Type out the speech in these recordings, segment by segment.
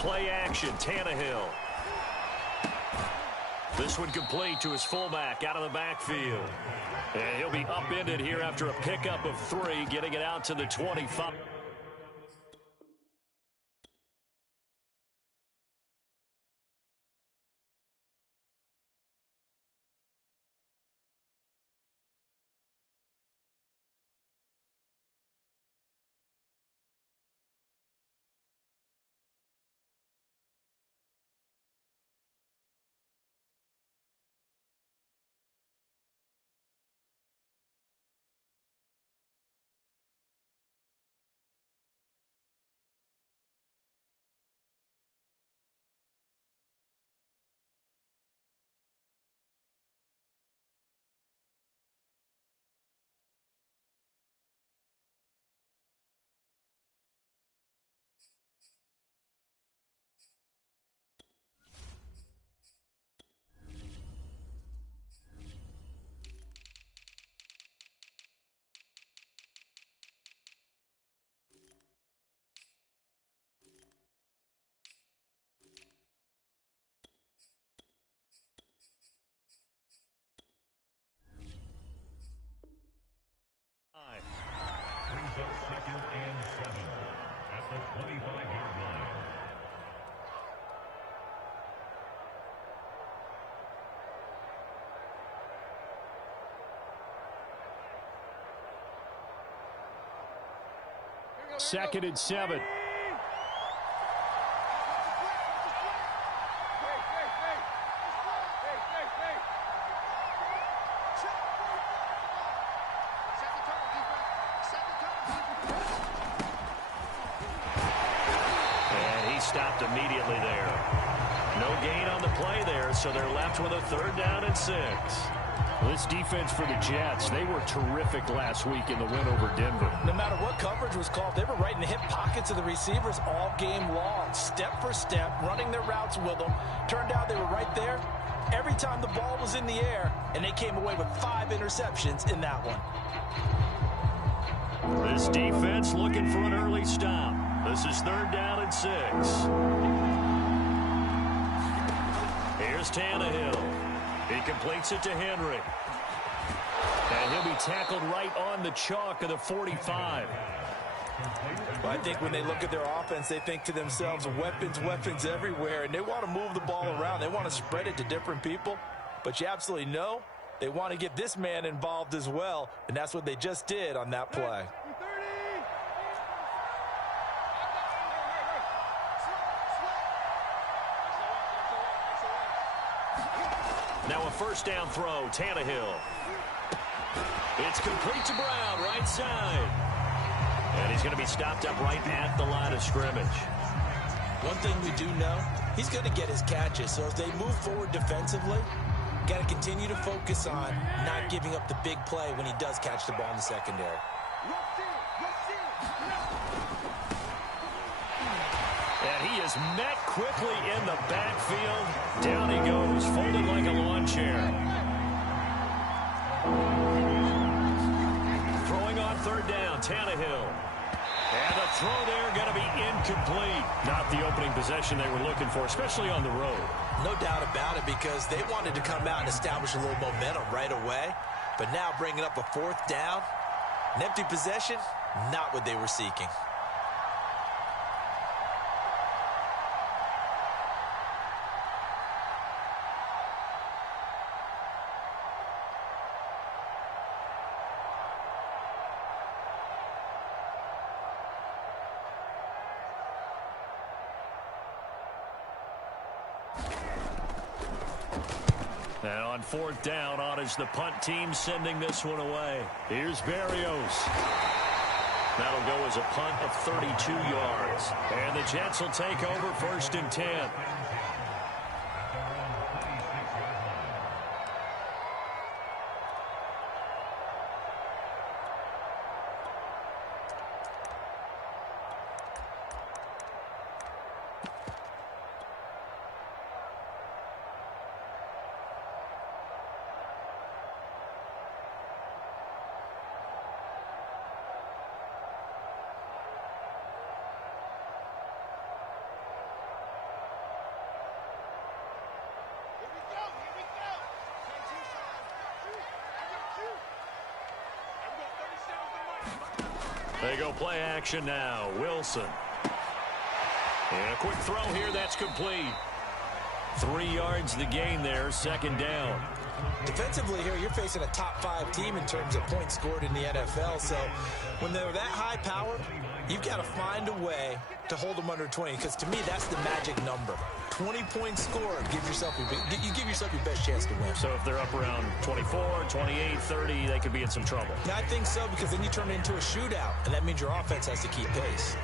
Play action, Tannehill. This one complete to his fullback out of the backfield. And he'll be upended here after a pickup of 3, getting it out to the 25. Second and 7 at the 25-yard line. Second and 7. Stopped immediately there. No gain on the play there, so they're left with a 3rd down and 6. This defense for the Jets, they were terrific last week in the win over Denver. No matter what coverage was called, they were right in the hip pockets of the receivers all game long, step for step, running their routes with them. Turned out they were right there every time the ball was in the air, and they came away with 5 interceptions in that one. This defense looking for an early stop. This is 3rd down and 6. Here's Tannehill. He completes it to Henry. And he'll be tackled right on the chalk of the 45. Well, I think when they look at their offense, they think to themselves, weapons, weapons everywhere, and they want to move the ball around. They want to spread it to different people. But you absolutely know they want to get this man involved as well, and that's what they just did on that play. Now a 1st down throw, Tannehill. It's complete to Brown, right side. And he's going to be stopped up right at the line of scrimmage. One thing we do know, he's going to get his catches. So as they move forward defensively, got to continue to focus on not giving up the big play when he does catch the ball in the secondary. And he is met quickly in the backfield. Down he goes, folded like a lawn chair. Throwing on 3rd down, Tannehill. And the throw there going to be incomplete. Not the opening possession they were looking for, especially on the road. No doubt about it, because they wanted to come out and establish a little momentum right away. But now bringing up a 4th down, an empty possession, not what they were seeking. And on 4th down, on is the punt team sending this one away. Here's Berrios. That'll go as a punt of 32 yards. And the Jets will take over 1st and 10. They go play action now. Wilson. And a quick throw here. That's complete. 3 yards the gain there. Second down. Defensively here, you're facing a top 5 team in terms of points scored in the NFL. So when they're that high power, you've got to find a way to hold them under 20. Because to me, that's the magic number. 20 points scored. You give yourself your best chance to win. So if they're up around 24, 28, 30, they could be in some trouble. And I think so, because then you turn it into a shootout, and that means your offense has to keep pace.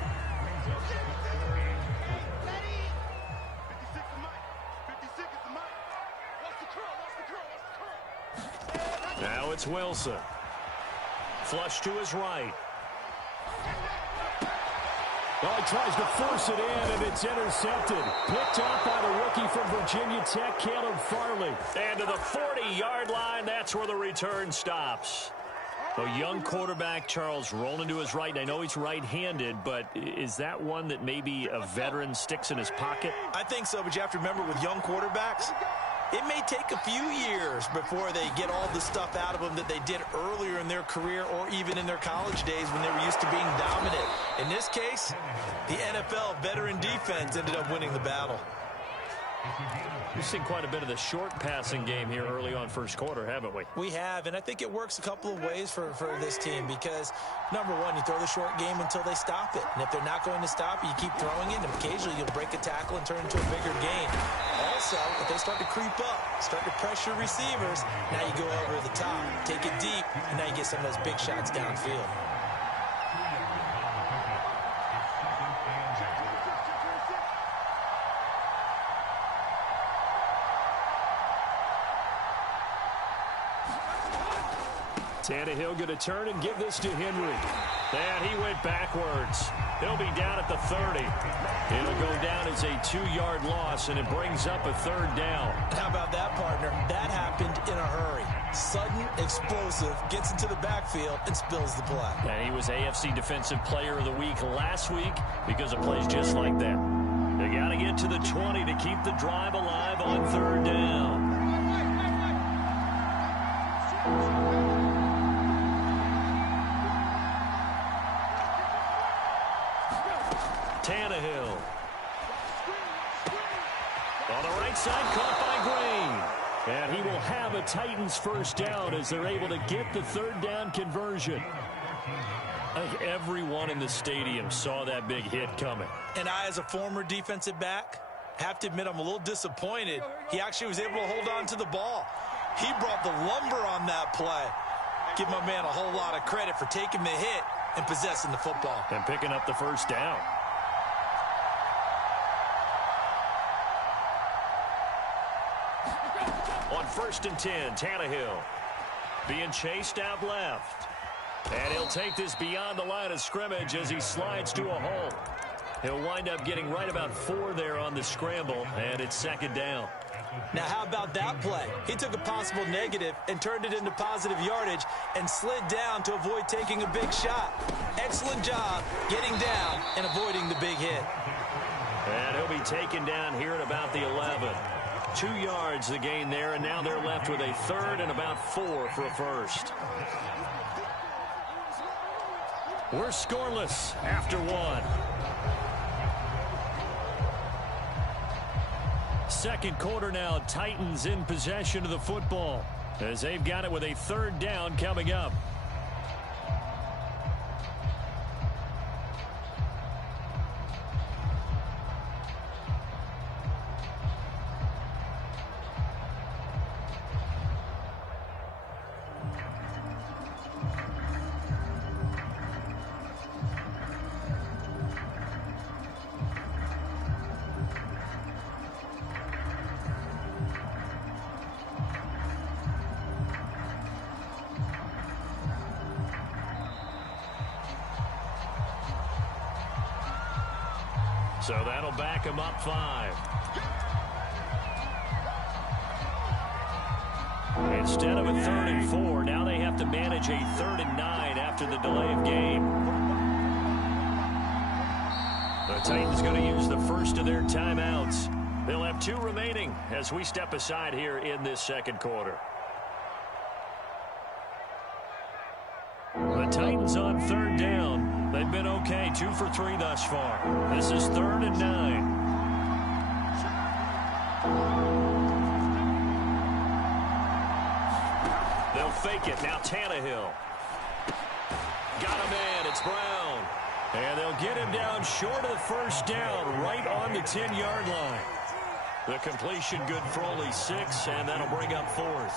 Now it's Wilson. Flush to his right. Oh, he tries to force it in, and it's intercepted. Picked off by the rookie from Virginia Tech, Caleb Farley. And to the 40-yard line, that's where the return stops. A young quarterback, Charles, rolling to his right. I know he's right-handed, but is that one that maybe a veteran sticks in his pocket? I think so, but you have to remember with young quarterbacks, it may take a few years before they get all the stuff out of them that they did earlier in their career or even in their college days when they were used to being dominant. In this case, the NFL veteran defense ended up winning the battle. We've seen quite a bit of the short passing game here early on first quarter, haven't we? We have, and I think it works a couple of ways for this team because, number one, you throw the short game until they stop it. And if they're not going to stop it, you keep throwing it, and occasionally you'll break a tackle and turn it into a bigger gain. Also, if they start to creep up, start to pressure receivers, now you go over the top, take it deep, and now you get some of those big shots downfield. Tannehill going to turn and give this to Henry. And he went backwards. He'll be down at the 30. It'll go down as a 2-yard loss, and it brings up a third down. How about that, partner? That happened in a hurry. Sudden, explosive, gets into the backfield, and spills the play. And he was AFC Defensive Player of the Week last week because of plays just like that. They got to get to the 20 to keep the drive alive on third down. Tannehill. On the right side, caught by Green. And he will have a Titans first down as they're able to get the third down conversion. I think everyone in the stadium saw that big hit coming. And I, as a former defensive back, have to admit I'm a little disappointed. He actually was able to hold on to the ball. He brought the lumber on that play. Give my man a whole lot of credit for taking the hit and possessing the football. And picking up the first down. On 1st and 10, Tannehill being chased out left. And he'll take this beyond the line of scrimmage as he slides to a hole. He'll wind up getting right about 4 there on the scramble, and it's second down. Now, how about that play? He took a possible negative and turned it into positive yardage and slid down to avoid taking a big shot. Excellent job getting down and avoiding the big hit. And he'll be taken down here at about the 11. 2 yards the gain there, and now they're left with a third and about 4 for a first. We're scoreless after 1. Second quarter now, Titans in possession of the football as they've got it with a third down coming up. So that'll back him up 5. Instead of a 3rd and 4, now they have to manage a 3rd and 9 after the delay of game. The Titans going to use the first of their timeouts. They'll have 2 remaining as we step aside here in this second quarter. The Titans on third down. They've been okay, 2 for 3 thus far. This is 3rd and 9. They'll fake it. Now Tannehill. Got him in. It's Brown. And they'll get him down short of the first down, right on the 10-yard line. The completion good for only 6, and that'll bring up 4th.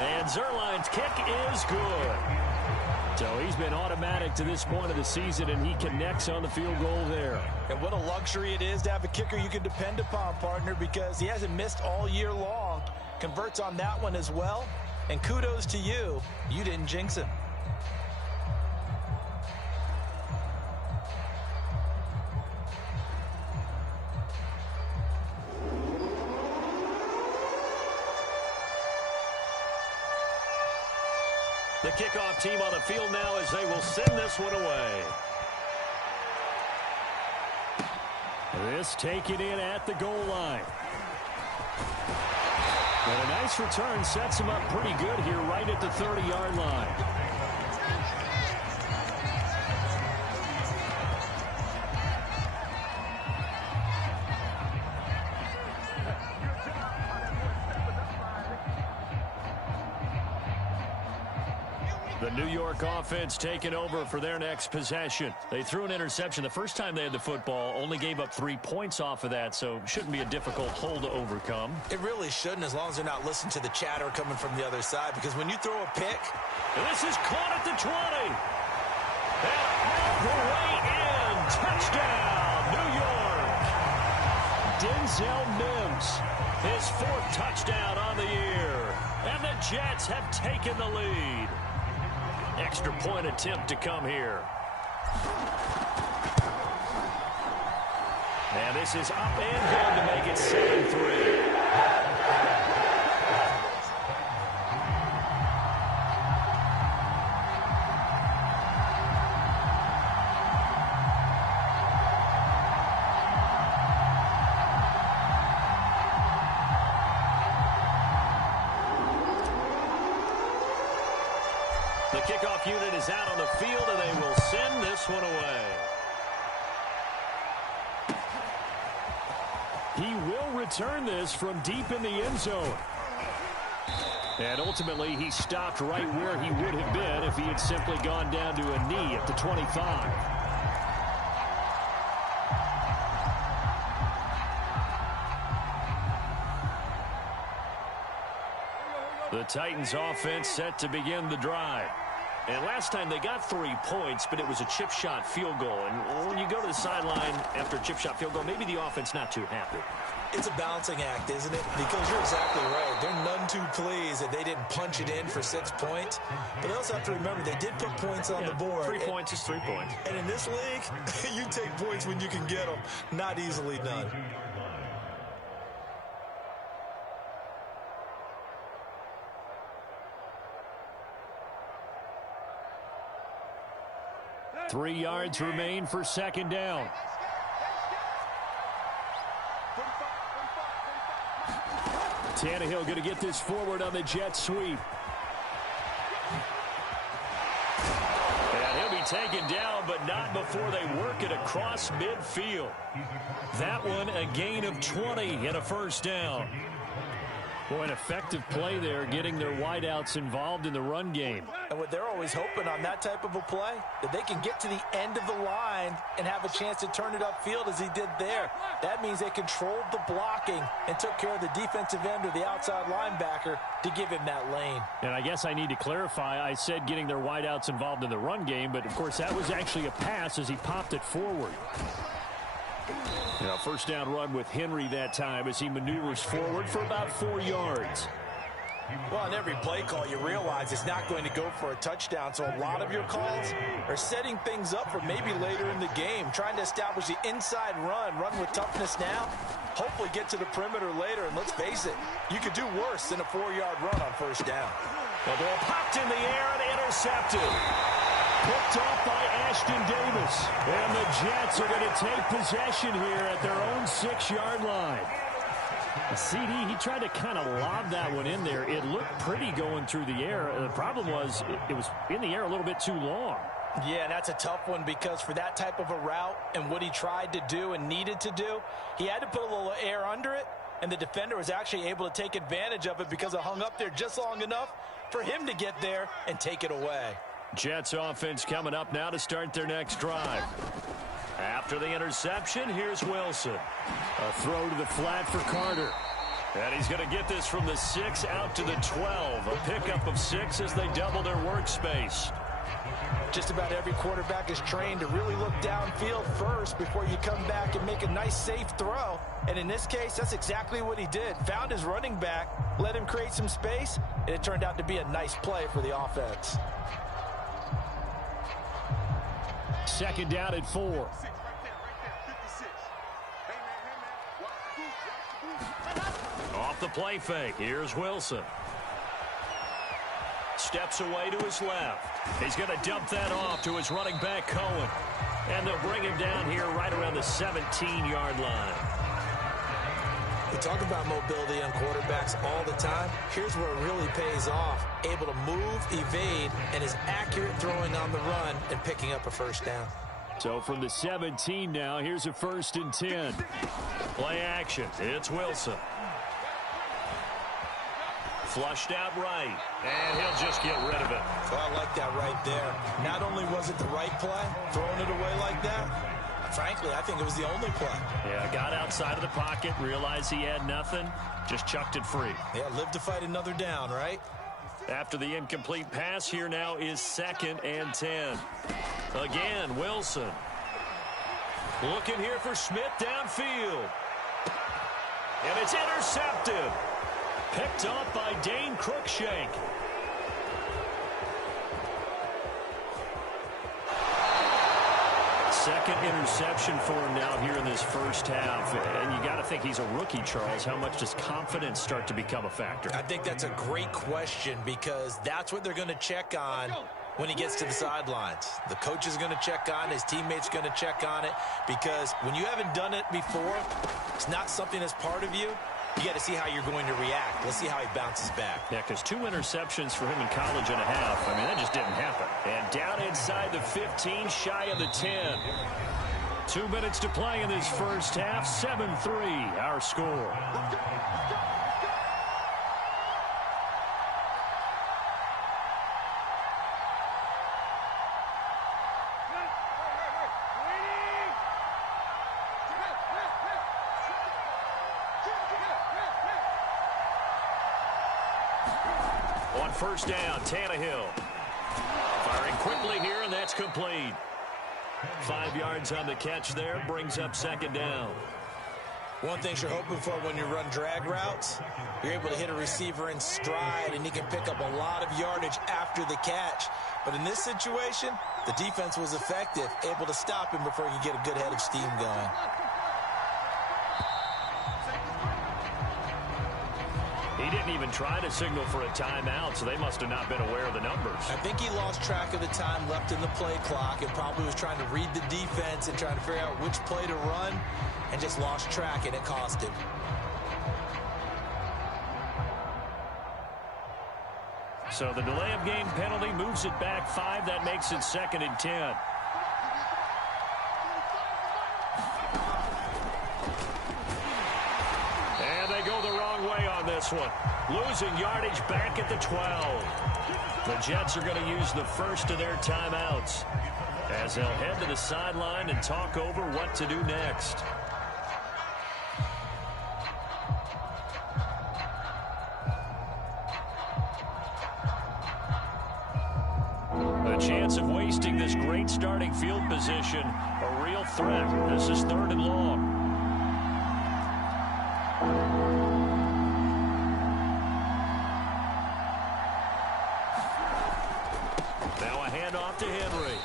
And Zuerlein's kick is good. So he's been automatic to this point of the season, and he connects on the field goal there. And what a luxury it is to have a kicker you can depend upon, partner, because he hasn't missed all year long. Converts on that one as well. And kudos to you. You didn't jinx him. The kickoff team on the field now as they will send this one away. This taken in at the goal line. But a nice return sets him up pretty good here right at the 30-yard line. The New York offense taking over for their next possession. They threw an interception the first time they had the football, only gave up 3 points off of that, so shouldn't be a difficult hole to overcome. It really shouldn't, as long as they're not listening to the chatter coming from the other side, because when you throw a pick... And this is caught at the 20. And all the way in. Touchdown, New York. Denzel Mims. His 4th touchdown on the year. And the Jets have taken the lead. Extra point attempt to come here. And this is up and good to make it 7-3. The kickoff unit is out on the field, and they will send this one away. He will return this from deep in the end zone. And ultimately, he stopped right where he would have been if he had simply gone down to a knee at the 25. The Titans offense set to begin the drive. And last time they got 3 points, but it was a chip shot field goal. And when you go to the sideline after a chip shot field goal, maybe the offense not too happy. It's a balancing act, isn't it? Because you're exactly right. They're none too pleased that they didn't punch it in for 6 points. But they also have to remember they did put points on the board. 3 points is 3 points. And in this league, you take points when you can get them. Not easily done. Three yards remain for second down. Tannehill going to get this forward on the jet sweep. And he'll be taken down, but not before they work it across midfield. That one a gain of 20 and a first down. Boy, an effective play there, getting their wideouts involved in the run game. And what they're always hoping on that type of a play, that they can get to the end of the line and have a chance to turn it upfield as he did there. That means they controlled the blocking and took care of the defensive end or the outside linebacker to give him that lane. And I guess I need to clarify, I said getting their wideouts involved in the run game, but of course that was actually a pass as he popped it forward. First down run with Henry that time as he maneuvers forward for about 4 yards. Well, on every play call, you realize it's not going to go for a touchdown, so a lot of your calls are setting things up for maybe later in the game, trying to establish the inside run with toughness now, hopefully get to the perimeter later, and let's face it, you could do worse than a 4-yard run on first down. The ball popped in the air and intercepted. Picked off by Ashton Davis. And the Jets are going to take possession here at their own 6-yard line. CD, he tried to kind of lob that one in there. It looked pretty going through the air. The problem was it was in the air a little bit too long. Yeah, and that's a tough one because for that type of a route and what he tried to do and needed to do, he had to put a little air under it, and the defender was actually able to take advantage of it because it hung up there just long enough for him to get there and take it away. Jets offense coming up now to start their next drive. After the interception, here's Wilson. A throw to the flat for Carter. And he's going to get this from the 6 out to the 12. A pickup of 6 as they double their workspace. Just about every quarterback is trained to really look downfield first before you come back and make a nice, safe throw. And in this case, that's exactly what he did. Found his running back, let him create some space, and it turned out to be a nice play for the offense. Second down at 4. Off the play fake, here's Wilson. Steps away to his left. He's going to dump that off to his running back, Cohen. And they'll bring him down here right around the 17-yard line. We talk about mobility on quarterbacks all the time. Here's where it really pays off. Able to move, evade, and is accurate throwing on the run and picking up a first down. So from the 17 now, here's a 1st and 10. Play action. It's Wilson. Flushed out right, and he'll just get rid of it. So I like that right there. Not only was it the right play, throwing it away like that, frankly, I think it was the only play. Yeah, got outside of the pocket, realized he had nothing, just chucked it free. Yeah, live to fight another down, right? After the incomplete pass, here now is 2nd and 10. Again, Wilson. Looking here for Smith downfield. And it's intercepted. Picked off by Dane Cruikshank. Second interception for him now here in this first half. And you got to think he's a rookie, Charles. How much does confidence start to become a factor? I think that's a great question because that's what they're going to check on when he gets to the sidelines. The coach is going to check on it. His teammates going to check on it because when you haven't done it before, it's not something that's part of you. You got to see how you're going to react. Let's see how he bounces back. Yeah, because 2 interceptions for him in college and a half. I mean, that just didn't happen. And down inside the 15, shy of the 10. 2 minutes to play in this first half. 7-3, our score. On first down, Tannehill. Firing quickly here, and that's complete. 5 yards on the catch there, brings up 2nd down. One thing you're hoping for when you run drag routes, you're able to hit a receiver in stride, and he can pick up a lot of yardage after the catch. But in this situation, the defense was effective, able to stop him before he could get a good head of steam going. He didn't even try to signal for a timeout, so they must have not been aware of the numbers. I think he lost track of the time left in the play clock and probably was trying to read the defense and trying to figure out which play to run and just lost track, and it cost him. So the delay of game penalty moves it back 5. That makes it 2nd and 10. And they go the wrong way on this one. Losing yardage back at the 12. The Jets are going to use the first of their timeouts as they'll head to the sideline and talk over what to do next. A chance of wasting this great starting field position. A real threat. This is 3rd and long. Now a handoff to Henry.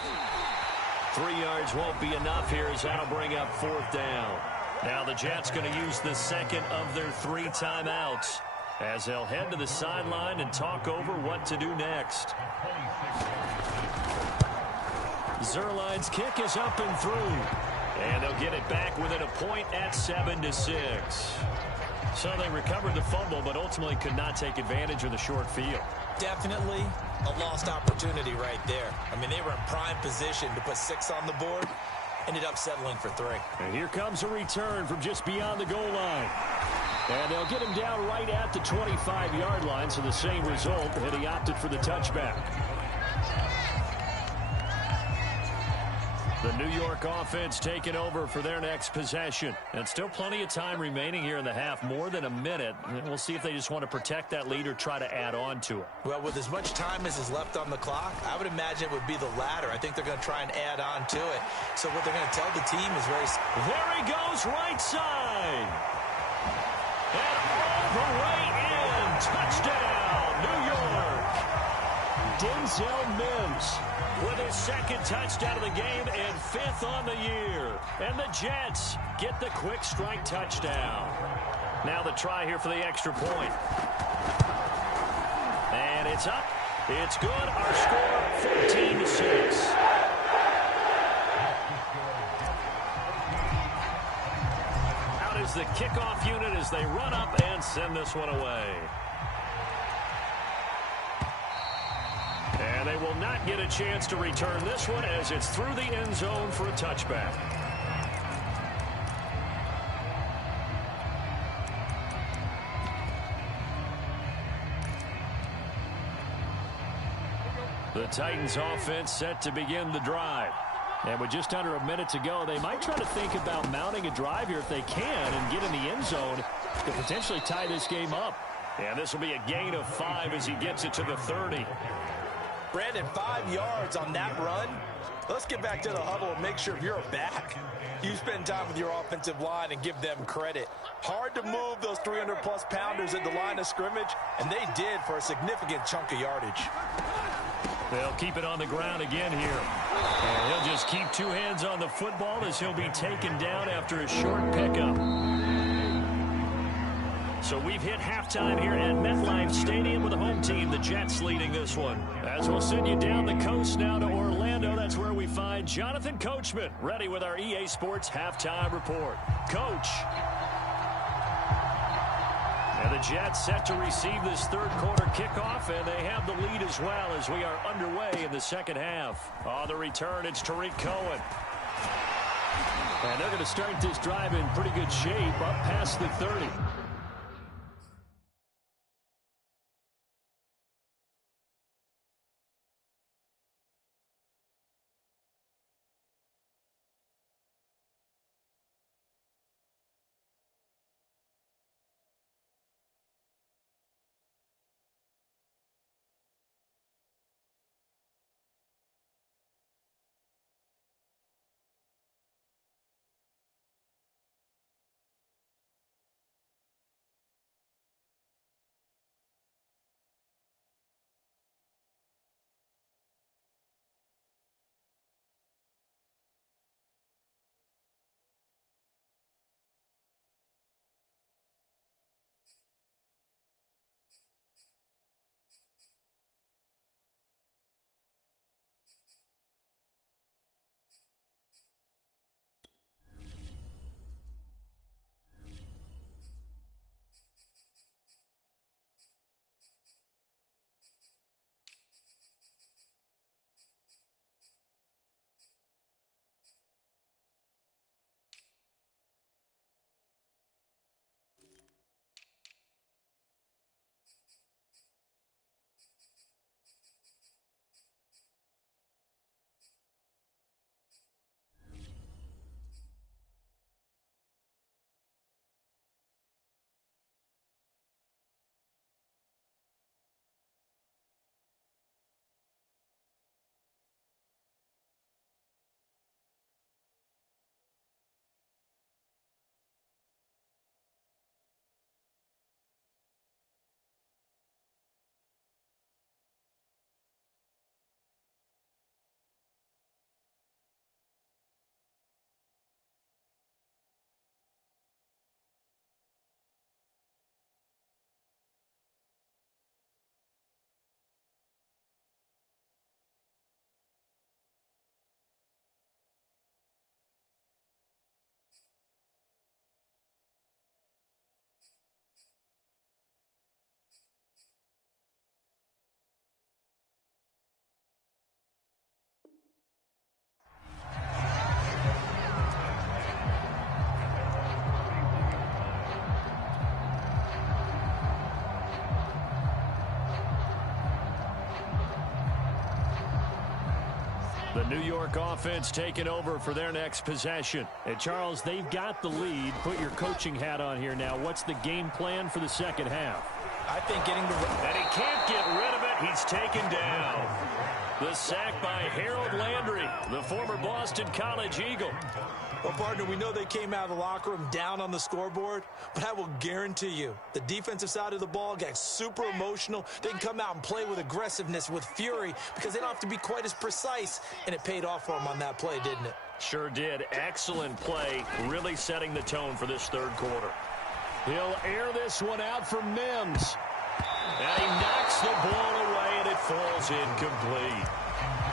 3 yards won't be enough here as that'll bring up 4th down. Now the Jets going to use the second of their 3 timeouts as they'll head to the sideline and talk over what to do next. Zuerlein's kick is up and through. And they'll get it back within a point at 7-6. So they recovered the fumble, but ultimately could not take advantage of the short field. Definitely a lost opportunity right there. I mean, they were in prime position to put 6 on the board. Ended up settling for 3. And here comes a return from just beyond the goal line. And they'll get him down right at the 25-yard line, so the same result, and he opted for the touchback. The New York offense taking over for their next possession. And still plenty of time remaining here in the half, more than a minute. We'll see if they just want to protect that lead or try to add on to it. Well, with as much time as is left on the clock, I would imagine it would be the latter. I think they're going to try and add on to it. So what they're going to tell the team is very... There he goes, right side. And all the way in. Touchdown, New York. Denzel Mims with his second touchdown of the game and 5th on the year. And the Jets get the quick strike touchdown. Now the try here for the extra point. And it's up. It's good. Our score, 14-6. Out is the kickoff unit as they run up and send this one away. And they will not get a chance to return this one as it's through the end zone for a touchback. The Titans offense set to begin the drive. And with just under a minute to go, they might try to think about mounting a drive here if they can and get in the end zone to potentially tie this game up. And this will be a gain of 5 as he gets it to the 30. Brandon, 5 yards on that run. Let's get back to the huddle and make sure if you're a back, you spend time with your offensive line and give them credit. Hard to move those 300-plus pounders at the line of scrimmage, and they did for a significant chunk of yardage. They'll keep it on the ground again here. And he'll just keep 2 hands on the football as he'll be taken down after a short pickup. So we've hit halftime here at MetLife Stadium with the home team, the Jets, leading this one. As we'll send you down the coast now to Orlando, that's where we find Jonathan Coachman, ready with our EA Sports halftime report. Coach. And the Jets set to receive this third quarter kickoff, and they have the lead as well as we are underway in the second half. On the return, it's Tariq Cohen. And they're going to start this drive in pretty good shape up past the 30. New York offense taking over for their next possession. And, Charles, they've got the lead. Put your coaching hat on here now. What's the game plan for the second half? I think getting the... And he can't get rid of it. He's taken down. The sack by Harold Landry, the former Boston College Eagle. Well, partner, we know they came out of the locker room down on the scoreboard, but I will guarantee you the defensive side of the ball got super emotional. They can come out and play with aggressiveness, with fury, because they don't have to be quite as precise, and it paid off for them on that play, didn't it? Sure did. Excellent play, really setting the tone for this third quarter. He'll air this one out for Mims. And he knocks the ball away, and it falls incomplete.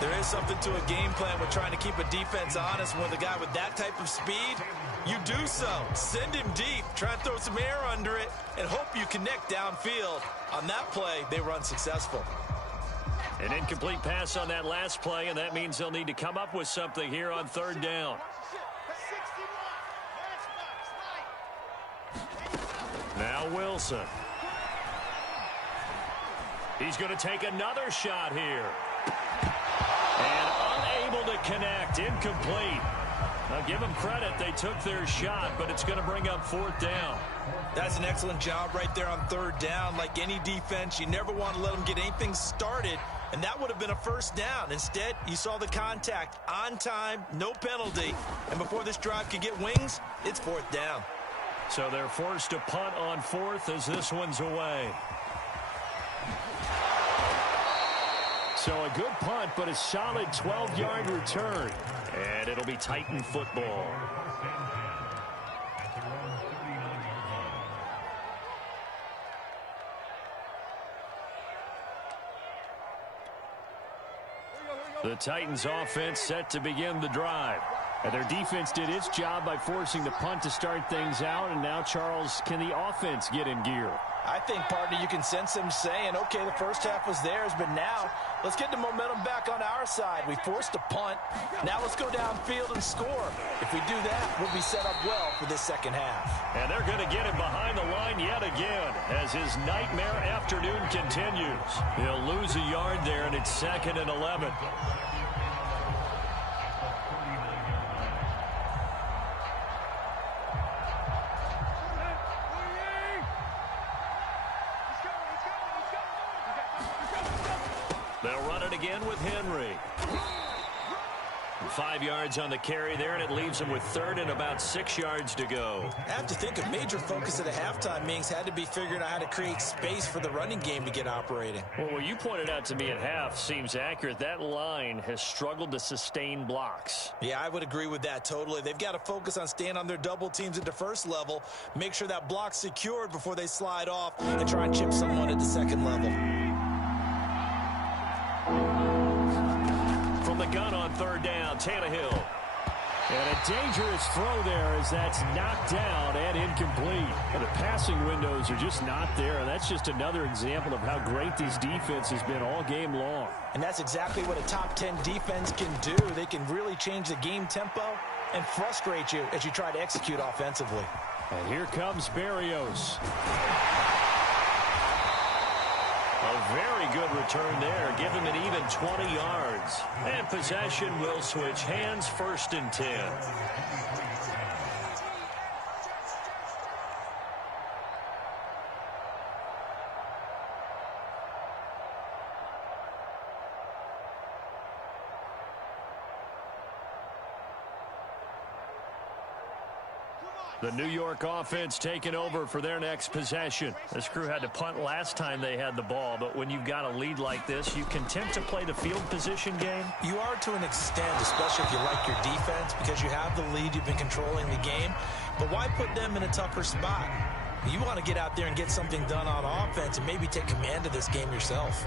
There is something to a game plan with trying to keep a defense honest with a guy with that type of speed. You do so. Send him deep. Try and throw some air under it and hope you connect downfield. On that play, they were unsuccessful. An incomplete pass on that last play, and that means they'll need to come up with something here on third down. Now Wilson. He's going to take another shot here. And unable to connect. Incomplete. Now give them credit. They took their shot, but it's going to bring up fourth down. That's an excellent job right there on third down. Like any defense, you never want to let them get anything started, and that would have been a first down. Instead, you saw the contact on time, no penalty, and before this drive could get wings, it's fourth down. So they're forced to punt on fourth as this one's away. So a good punt, but a solid 12-yard return. And it'll be Titan football. The Titans offense set to begin the drive. And their defense did its job by forcing the punt to start things out. And now, Charles, can the offense get in gear? I think, partner, you can sense them saying, okay, the first half was theirs, but now let's get the momentum back on our side. We forced a punt. Now let's go downfield and score. If we do that, we'll be set up well for this second half. And they're going to get him behind the line yet again as his nightmare afternoon continues. He'll lose a yard there, and it's 2nd and 11. They'll run it again with Henry. 5 yards on the carry there, and it leaves them with 3rd and about 6 yards to go. I have to think a major focus of the halftime meetings had to be figuring out how to create space for the running game to get operating. Well, what you pointed out to me at half seems accurate. That line has struggled to sustain blocks. Yeah, I would agree with that totally. They've got to focus on staying on their double teams at the first level, make sure that block's secured before they slide off, and try and chip someone at the second level. From the gun on 3rd down, Tannehill. And a dangerous throw there as that's knocked down and incomplete. And the passing windows are just not there. And that's just another example of how great this defense has been all game long. And that's exactly what a top 10 defense can do. They can really change the game tempo and frustrate you as you try to execute offensively. And here comes Berrios. A very good return there. Give him an even 20 yards. And possession will switch hands, 1st and 10. The New York offense taking over for their next possession. This crew had to punt last time they had the ball, but when you've got a lead like this, you content to play the field position game? You are to an extent, especially if you like your defense, because you have the lead, you've been controlling the game. But why put them in a tougher spot? You want to get out there and get something done on offense and maybe take command of this game yourself.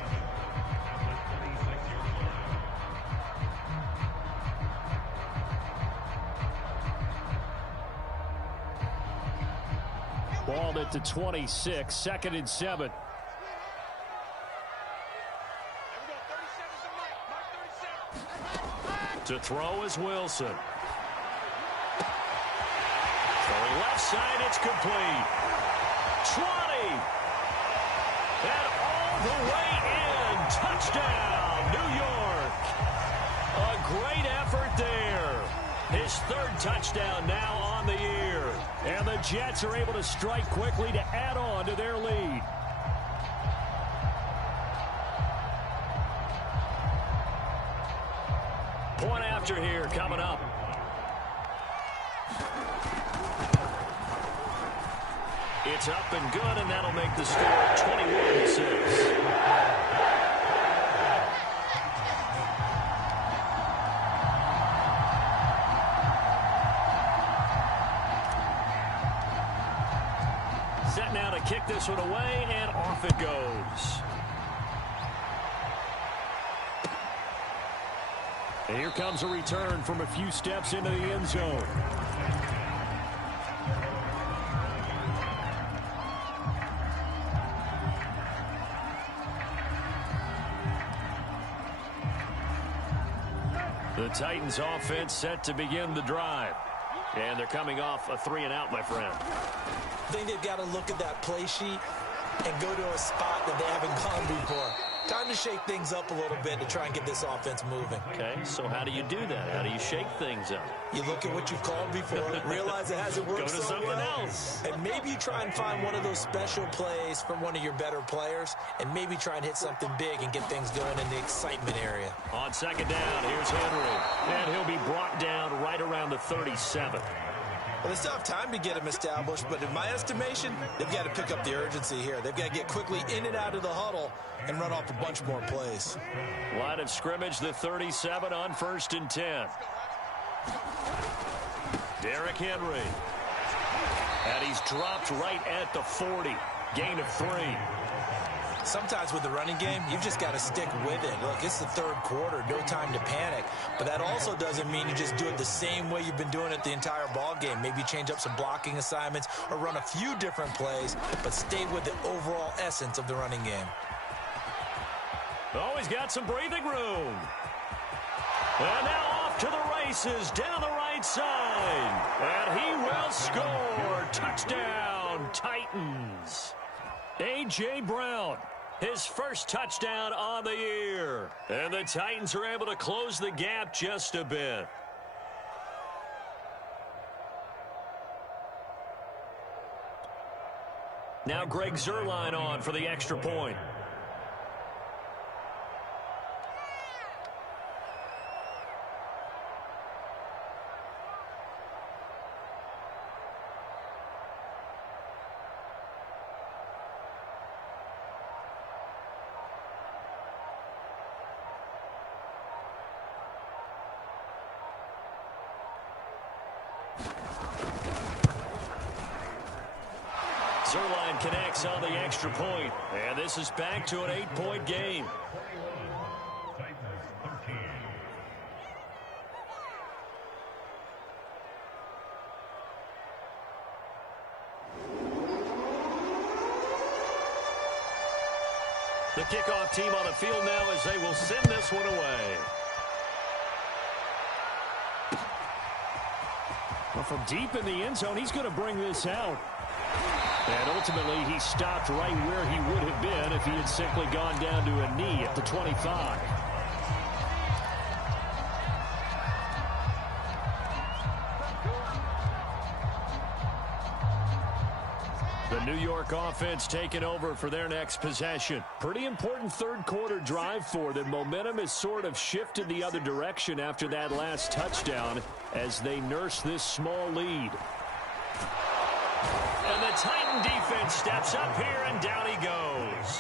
Ball at the 26, 2nd and 7. To throw is Wilson. Throwing left side, it's complete. 20. And all the way in. Touchdown, New York. A great effort there. His third touchdown now on the year. And the Jets are able to strike quickly to add on to their lead. Point after here coming up. It's up and good, and that'll make the score 21-6. Set now to kick this one away, and off it goes. And here comes a return from a few steps into the end zone. The Titans offense set to begin the drive. And they're coming off a 3-and-out, my friend. I think they've got to look at that play sheet and go to a spot that they haven't gone before. Time to shake things up a little bit to try and get this offense moving. Okay, so how do you do that? How do you shake things up? You look at what you've called before, realize it hasn't worked Go to so something well, else. and maybe you try and find one of those special plays from one of your better players, and maybe try and hit something big and get things going in the excitement area. On second down, here's Henry. And he'll be brought down right around the 37. Well, they still have time to get him established, but in my estimation, they've got to pick up the urgency here. They've got to get quickly in and out of the huddle and run off a bunch more plays. Line of scrimmage, the 37 on 1st and 10. Derrick Henry. And he's dropped right at the 40. Gain of 3. Sometimes with the running game, you've just got to stick with it. Look, it's the third quarter, no time to panic. But that also doesn't mean you just do it the same way you've been doing it the entire ball game. Maybe change up some blocking assignments or run a few different plays, but stay with the overall essence of the running game. Oh, he's got some breathing room. And now off to the races down the right side. And he will score. Touchdown, Titans. A.J. Brown, his first touchdown on the year. And the Titans are able to close the gap just a bit. Now Greg Zuerlein on for the extra point. Zuerlein connects on the extra point, and this is back to an 8-point game. The kickoff team on the field now as they will send this one away. Well, from deep in the end zone, he's going to bring this out. And ultimately, he stopped right where he would have been if he had simply gone down to a knee at the 25. The New York offense taking over for their next possession. Pretty important third quarter drive for them. Momentum has sort of shifted the other direction after that last touchdown as they nurse this small lead. And the Titan defense steps up here, and down he goes.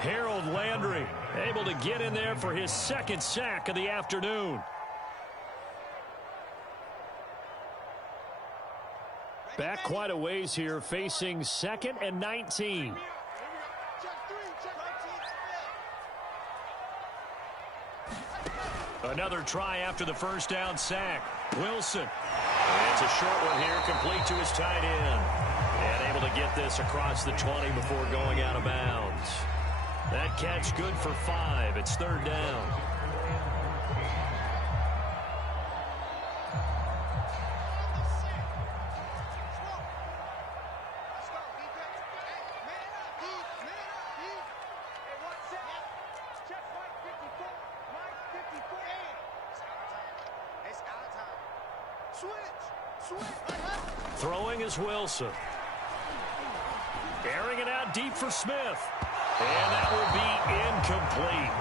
Harold Landry able to get in there for his second sack of the afternoon. Back quite a ways here, facing 2nd and 19. Another try after the first down sack. Wilson. And it's a short one here, complete to his tight end. And able to get this across the 20 before going out of bounds. That catch good for 5. It's 3rd down. Throwing is Wilson. Airing it out deep for Smith. And that will be incomplete.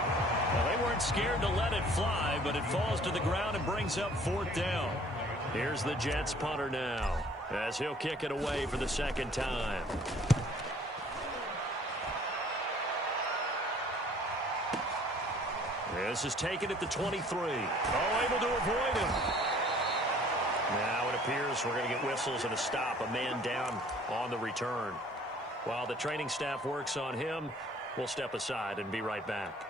Well, they weren't scared to let it fly, but it falls to the ground and brings up 4th down. Here's the Jets punter now, as he'll kick it away for the second time. This is taken at the 23. Oh, able to avoid him. Now it appears we're going to get whistles and a stop. A man down on the return. While the training staff works on him, we'll step aside and be right back.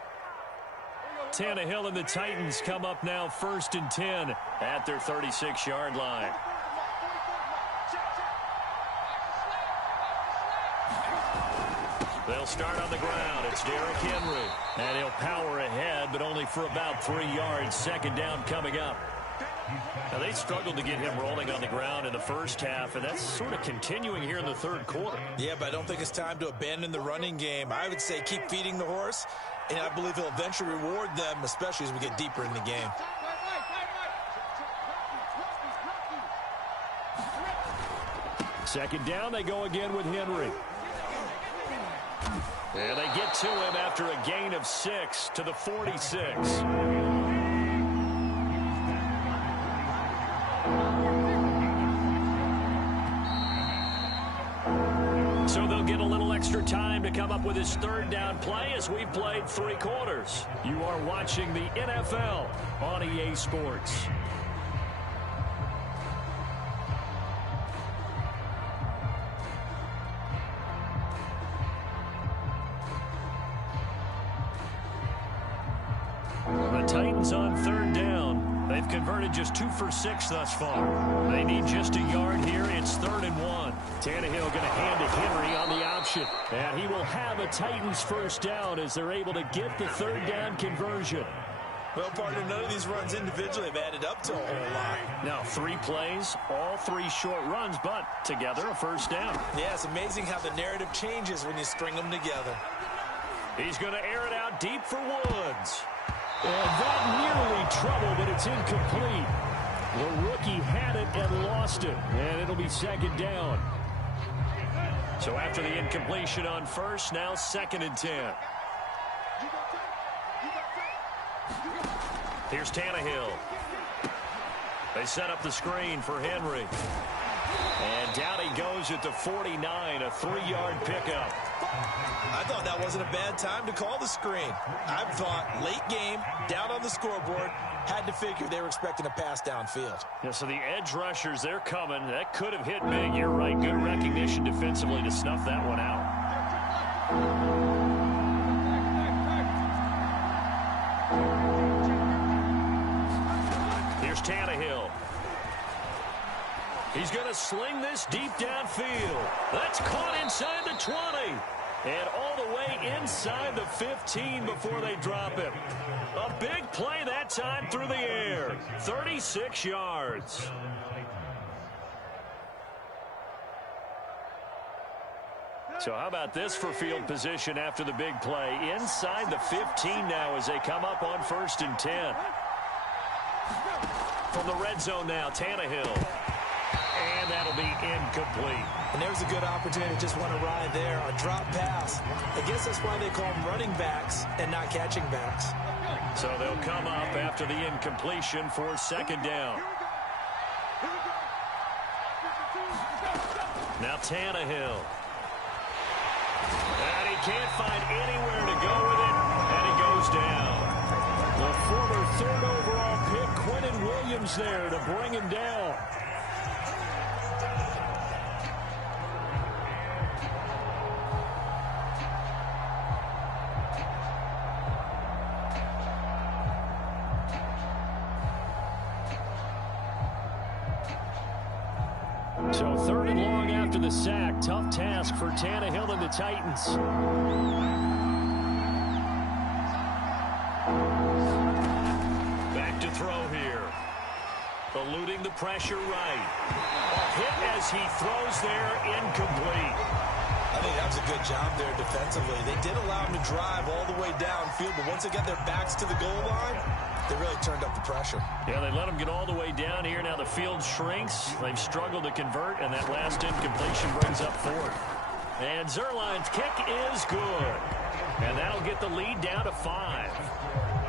Tannehill and the Titans come up now 1st and 10 at their 36-yard line. They'll start on the ground. It's Derrick Henry. And he'll power ahead, but only for about 3 yards. Second down coming up. Now, they struggled to get him rolling on the ground in the first half, and that's sort of continuing here in the third quarter. Yeah, but I don't think it's time to abandon the running game. I would say keep feeding the horse, and I believe he'll eventually reward them, especially as we get deeper in the game. Second down, they go again with Henry. And they get to him after a gain of 6 to the 46. So they'll get a little extra time to come up with his 3rd down play as we've played 3 quarters. You are watching the NFL on EA Sports. The Titans on 3rd down. They've converted just 2 for 6 thus far. They need just a yard here. It's 3rd and 1. Tannehill going to hand to Henry on the option. And he will have a Titans 1st down as they're able to get the 3rd down conversion. Well, partner, none of these runs individually have added up to a whole lot. Now, 3 plays, all 3 short runs, but together a 1st down. Yeah, it's amazing how the narrative changes when you string them together. He's going to air it out deep for Woods. And that nearly trouble, but it's incomplete. The rookie had it and lost it, and it'll be 2nd down. So after the incompletion on 1st, now 2nd and 10. Here's Tannehill. They set up the screen for Henry. And down he goes at the 49, a 3-yard pickup. I thought that wasn't a bad time to call the screen. I thought late game, down on the scoreboard, had to figure they were expecting a pass downfield. Yeah, so the edge rushers, they're coming. That could have hit big. You're right. Good recognition defensively to snuff that one out. Here's Tannehill. He's going to sling this deep downfield. That's caught inside the 20. And all the way inside the 15 before they drop him. A big play that time through the air. 36 yards. So how about this for field position after the big play? Inside the 15 now as they come up on 1st and 10. From the red zone now, Tannehill. And that'll be incomplete. And there's a good opportunity to just want to ride there. A drop pass. I guess that's why they call them running backs and not catching backs. So they'll come up after the incompletion for 2nd down. Now Tannehill. And he can't find anywhere to go with it. And he goes down. The former 3rd overall pick, Quinnen Williams there to bring him down. So 3rd and long after the sack. Tough task for Tannehill and the Titans. Back to throw here. Eluding the pressure right. A hit as he throws there, incomplete. I think that was a good job there defensively. They did allow them to drive all the way downfield, but once they got their backs to the goal line, they really turned up the pressure. Yeah, they let them get all the way down here. Now the field shrinks. They've struggled to convert, and that last incompletion brings up fourth. And Zuerlein's kick is good. And that'll get the lead down to 5.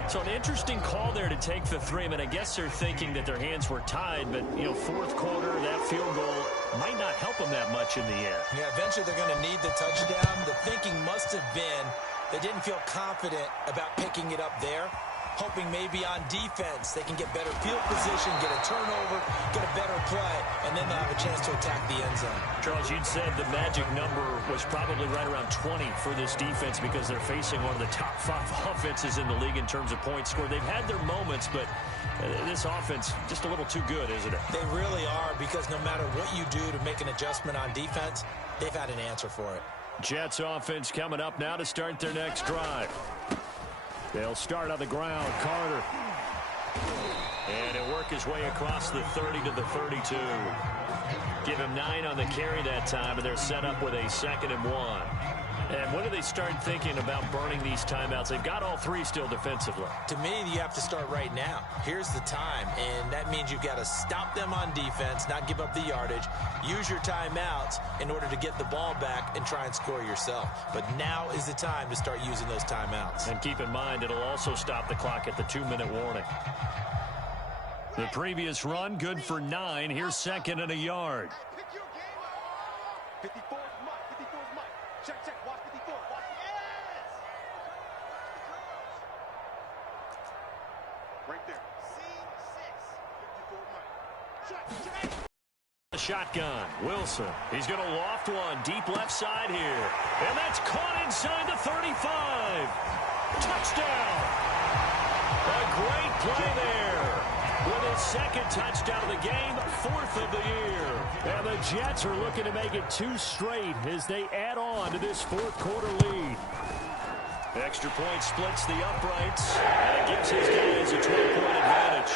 So an interesting call there to take the 3. I mean, I guess they're thinking that their hands were tied, but, you know, fourth quarter, that field goal might not help them that much in the end. Yeah, eventually they're going to need the touchdown. The thinking must have been they didn't feel confident about picking it up there, hoping maybe on defense they can get better field position, get a turnover, get a better play, and then they'll have a chance to attack the end zone. Charles, you'd said the magic number was probably right around 20 for this defense because they're facing one of the top 5 offenses in the league in terms of points scored. They've had their moments, but this offense just a little too good, isn't it? They really are, because no matter what you do to make an adjustment on defense, they've had an answer for it. Jets offense coming up now to start their next drive. They'll start on the ground. Carter. And he'll work his way across the 30 to the 32. Give him 9 on the carry that time, and they're set up with a 2nd and 1. And when do they start thinking about burning these timeouts? They've got all 3 still defensively. To me, you have to start right now. Here's the time, and that means you've got to stop them on defense, not give up the yardage, use your timeouts in order to get the ball back and try and score yourself. But now is the time to start using those timeouts. And keep in mind, it'll also stop the clock at the 2-minute warning. The previous run, good for 9. Here's 2nd and a yard. 54 is Mike. 54 is Mike. Check, check. Watch 54. Watch. Yes! Right there. C6. 54 Mike. Check, check. The shotgun. Wilson. He's going to loft one deep left side here. And that's caught inside the 35. Touchdown. A great play there. With his 2nd touchdown of the game, 4th of the year. And the Jets are looking to make it 2 straight as they add on to this 4th quarter lead. Extra point splits the uprights, and it gives his guys a 12-point advantage.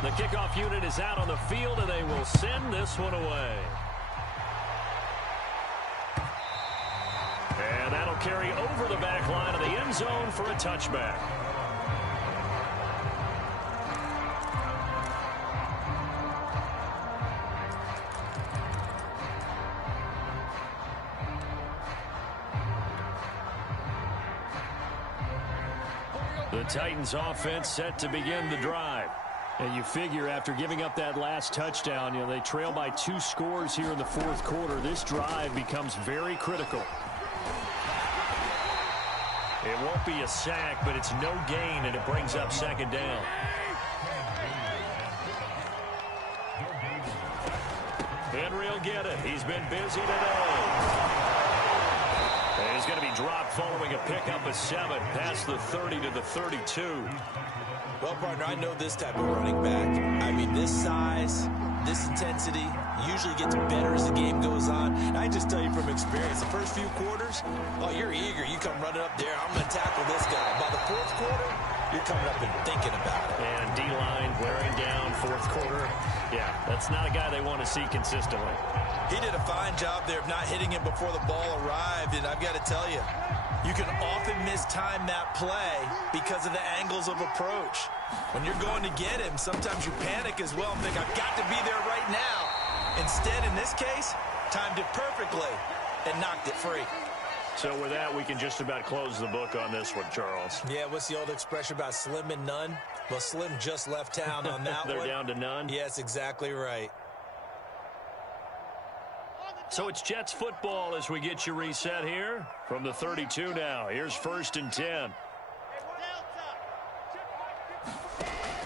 The kickoff unit is out on the field, and they will send this one away. And that'll carry over the back line of the end zone for a touchback. The Titans offense set to begin the drive. And you figure after giving up that last touchdown, you know, they trail by 2 scores here in the 4th quarter. This drive becomes very critical. It won't be a sack, but it's no gain, and it brings up 2nd down. Henry will get it. He's been busy today. And he's going to be dropped following a pickup of 7 past the 30 to the 32. Well, partner, I know this type of running back. I mean, this size, this intensity usually gets better as the game goes on. And I just tell you from experience, the first few quarters, oh, you're eager. You come running up there. I'm going to tackle this guy. By the 4th quarter, you're coming up and thinking about it. And D-line wearing down 4th quarter. Yeah, that's not a guy they want to see consistently. He did a fine job there of not hitting him before the ball arrived. And I've got to tell you, you can often mistime that play because of the angles of approach. When you're going to get him, sometimes you panic as well and think, I've got to be there right now. Instead, in this case, timed it perfectly and knocked it free. So with that, we can just about close the book on this one, Charles. Yeah, what's the old expression about slim and none? Well, Slim just left town on that They're one. down to none? Yes, exactly right. So it's Jets football as we get you reset here. From the 32 now, here's 1st and 10.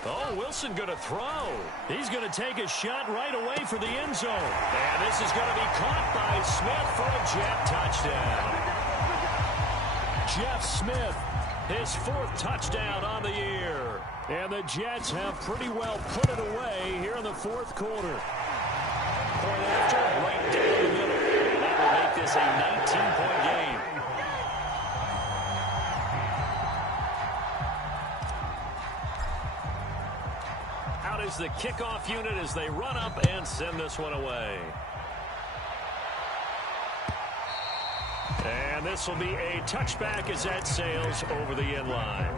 Oh, Wilson going to throw. He's going to take a shot right away for the end zone. And this is going to be caught by Smith for a Jet touchdown. Jeff Smith, his 4th touchdown on the year. And the Jets have pretty well put it away here in the 4th quarter. Point after, right down the middle. And that will make this a 19-point game. out is the kickoff unit as they run up and send this one away. And this will be a touchback as that sails over the end line.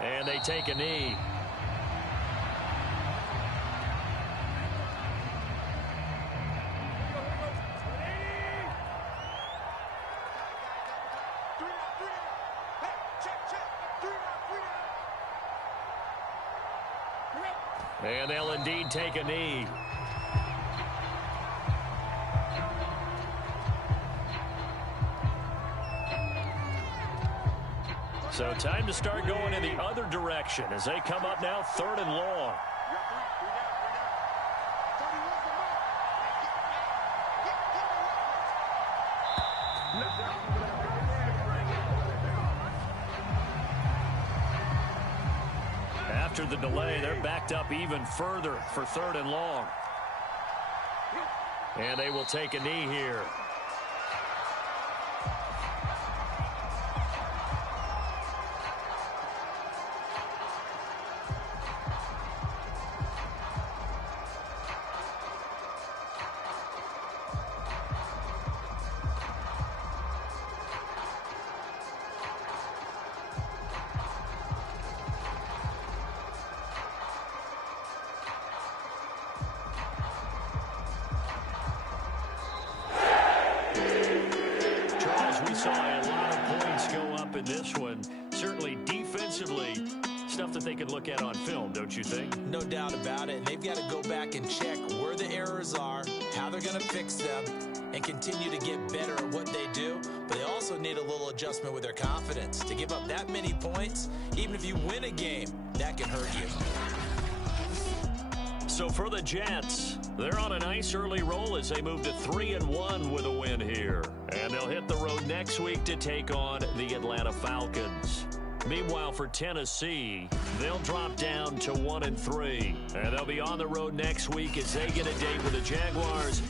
And they take a knee. And they'll indeed take a knee. So time to start going in the other direction as they come up now 3rd and long. After the delay, they're backed up even further for 3rd and long. And they will take a knee here. We saw a lot of points go up in this one. Certainly defensively, stuff that they could look at on film, don't you think? No doubt about it. And they've got to go back and check where the errors are, how they're going to fix them, and continue to get better at what they do. But they also need a little adjustment with their confidence. To give up that many points, even if you win a game, that can hurt you. So for the Jets, they're on a nice early roll as they move to 3-1 with a win here. And they'll hit the road next week to take on the Atlanta Falcons. Meanwhile, for Tennessee, they'll drop down to 1-3. And they'll be on the road next week as they get a date with the Jaguars